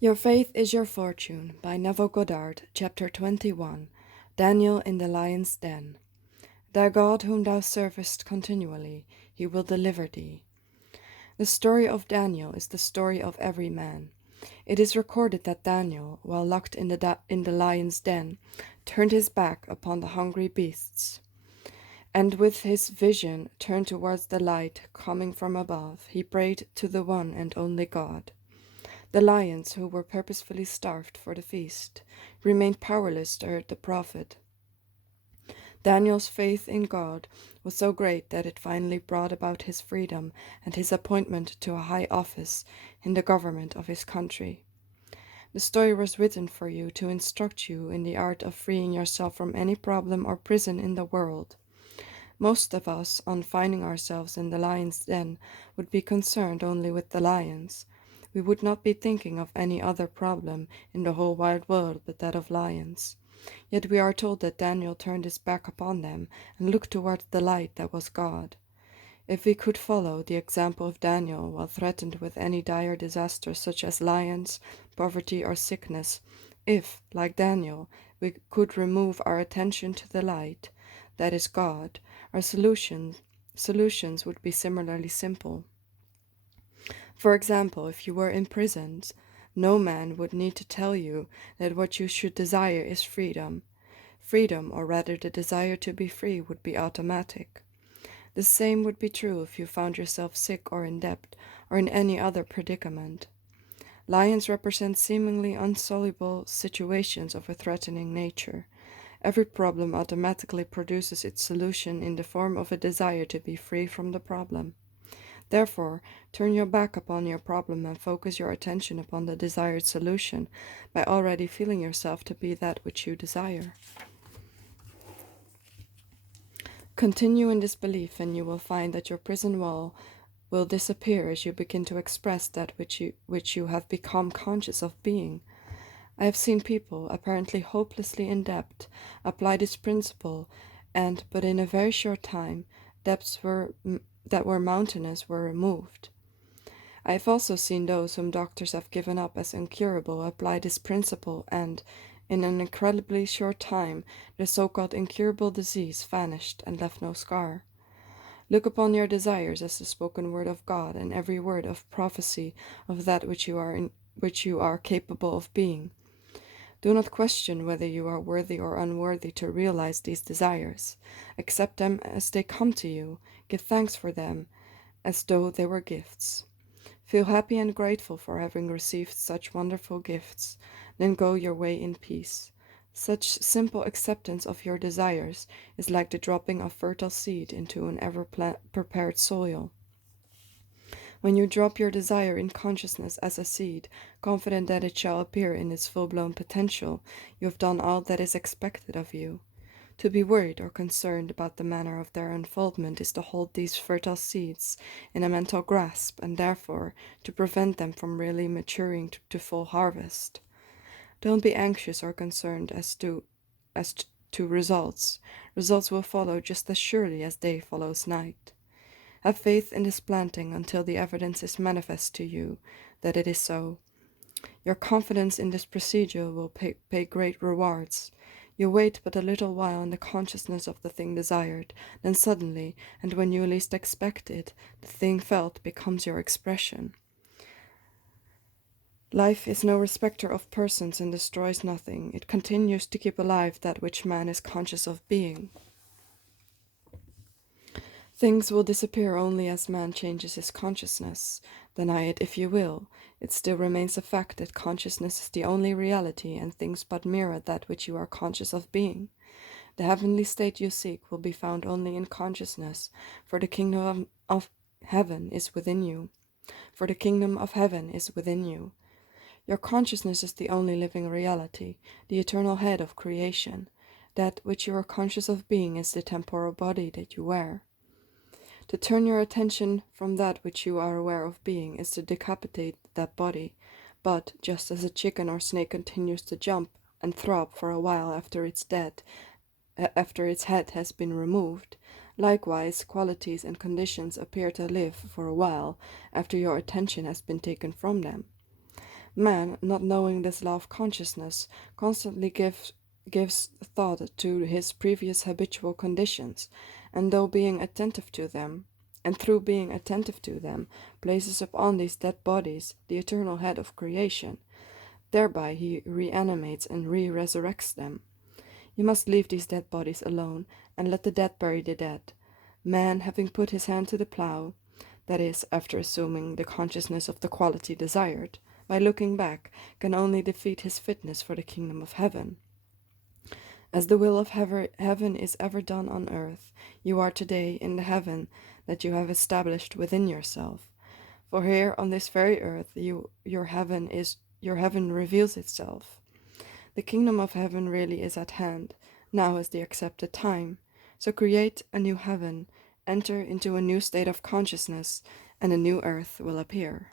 Your Faith is Your Fortune by Neville Goddard, Chapter 21. Daniel in the Lion's Den. Thy God whom thou servest continually, he will deliver thee. The story of Daniel is the story of every man. It is recorded that Daniel, while locked in the lion's den, turned his back upon the hungry beasts, and with his vision turned towards the light coming from above, he prayed to the one and only God. The lions, who were purposefully starved for the feast, remained powerless to hurt the prophet. Daniel's faith in God was so great that it finally brought about his freedom and his appointment to a high office in the government of his country. The story was written for you to instruct you in the art of freeing yourself from any problem or prison in the world. Most of us, on finding ourselves in the lion's den, would be concerned only with the lions. We would not be thinking of any other problem in the whole wide world but that of lions. Yet we are told that Daniel turned his back upon them and looked towards the light that was God. If we could follow the example of Daniel while threatened with any dire disaster such as lions, poverty, or sickness, if, like Daniel, we could remove our attention to the light, that is God, our solutions would be similarly simple. For example, if you were imprisoned, no man would need to tell you that what you should desire is freedom. Freedom, or rather the desire to be free, would be automatic. The same would be true if you found yourself sick or in debt, or in any other predicament. Lions represent seemingly insoluble situations of a threatening nature. Every problem automatically produces its solution in the form of a desire to be free from the problem. Therefore, turn your back upon your problem and focus your attention upon the desired solution by already feeling yourself to be that which you desire. Continue in this belief and you will find that your prison wall will disappear as you begin to express that which you have become conscious of being. I have seen people, apparently hopelessly in debt, apply this principle, and but in a very short time, debts that were mountainous were removed. I have also seen those whom doctors have given up as incurable apply this principle, and, in an incredibly short time, the so-called incurable disease vanished and left no scar. Look upon your desires as the spoken word of God, and every word of prophecy of that which you are capable of being. Do not question whether you are worthy or unworthy to realize these desires. Accept them as they come to you. Give thanks for them as though they were gifts. Feel happy and grateful for having received such wonderful gifts. Then go your way in peace. Such simple acceptance of your desires is like the dropping of fertile seed into an ever-prepared soil. When you drop your desire in consciousness as a seed, confident that it shall appear in its full-blown potential, you have done all that is expected of you. To be worried or concerned about the manner of their unfoldment is to hold these fertile seeds in a mental grasp, and therefore to prevent them from really maturing to full harvest. Don't be anxious or concerned as to results. Results will follow just as surely as day follows night. Have faith in this planting until the evidence is manifest to you that it is so. Your confidence in this procedure will pay great rewards. You wait but a little while in the consciousness of the thing desired, then suddenly, and when you least expect it, the thing felt becomes your expression. Life is no respecter of persons and destroys nothing. It continues to keep alive that which man is conscious of being. Things will disappear only as man changes his consciousness. Deny it if you will, it still remains a fact that consciousness is the only reality and things but mirror that which you are conscious of being. The heavenly state you seek will be found only in consciousness, for the kingdom of heaven is within you. For the kingdom of heaven is within you. Your consciousness is the only living reality, the eternal head of creation. That which you are conscious of being is the temporal body that you wear. To turn your attention from that which you are aware of being is to decapitate that body, but just as a chicken or snake continues to jump and throb for a while after its head has been removed, likewise qualities and conditions appear to live for a while after your attention has been taken from them. Man, not knowing this law of consciousness, constantly gives thought to his previous habitual conditions, and through being attentive to them, places upon these dead bodies the eternal head of creation. Thereby he reanimates and re-resurrects them. You must leave these dead bodies alone, and let the dead bury the dead. Man, having put his hand to the plough, that is, after assuming the consciousness of the quality desired, by looking back, can only defeat his fitness for the kingdom of heaven. As the will of heaven is ever done on earth, you are today in the heaven that you have established within yourself. For here on this very earth your heaven reveals itself. The kingdom of heaven really is at hand. Now is the accepted time. So create a new heaven, enter into a new state of consciousness, and a new earth will appear.